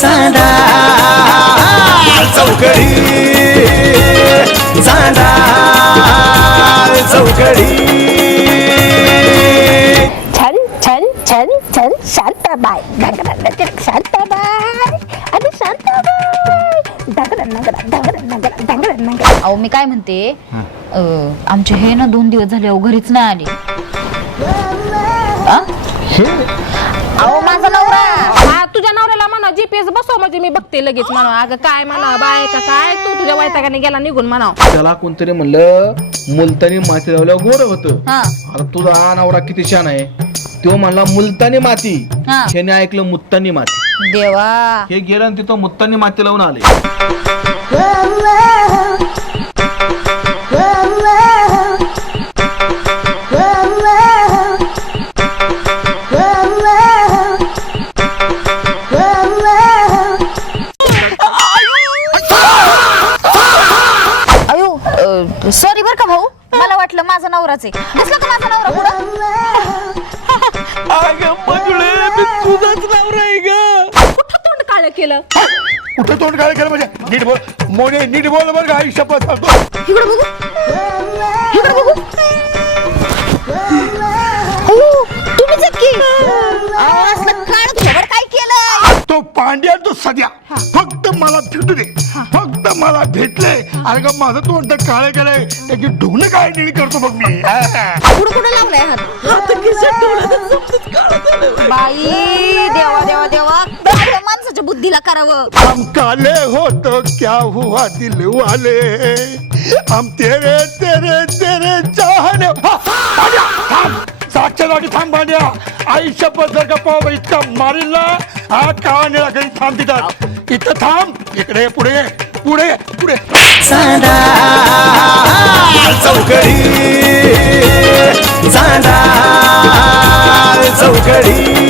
चांदा चौकडी चांदा चौकडी छन छन छन छन शांताबाई शांताबाई आणि शांताबाई. अहो मी काय म्हणते आमचे हे ना 2 दिवस झाले अहो घरीच नाही आले. अहो माझा नवरा. हा तुझ्या नवऱ्याला म्हणा GPS बसव म्हणजे मी बघते लगेच म्हणा. अगं काय म्हणा बाय का काय तू तुझ्या वैतागाने गेला निघून म्हणा. त्याला कोणतरी म्हणलं मुलतानी माती लावल्यावर गोड होतं. हा आता तुझा नवरा किती छान आहे. तो म्हणला मुलतानी माती. हा. त्याने ऐकलं मुत्तानी माती. देवा हे गेलं आणि तिथं मुत्तानी माती लावून आले. सॉरी बर का भाऊ मला वाटलं माझा नवराच आहे. दिसला का माझा नवरा पुढं. तुझाच नवरा आहे ग. कुठं तोंड काळं केलं. कुठं तोंड काय केलं म्हणजे नीट बोल मोने नीट बोल बरं का आयुष्य सांगतो. इकडे बघू इकडे बघू. हो तुम्हीच आहेत की. अहो असलं काळ खबर काय केलं. तो पांड्या तो सध्या फक्त मला भेटू दे. फक्त मला भेटले अरे का माझं तोंड काळे केलंय त्याची ढुंगणं काय नीट करतो बघ मी. कुठं कुठं लावलाय हात. बाई देवा देवा देवा काय माणसाच्या बुद्धीला करावं. हम काले हो तो क्या हुआ दिल वाले हम तेरे तेरे तेरे चाहने. पांड्या थांब साक्षर जागी थांब पांड्या. आयुष्य जर का पाव इतका मारील ना हा काळा घरी थांब तिथं इथं थांब. इकडे पुढे पुढे पुढे चांदा चौकडी चांदा चौकडी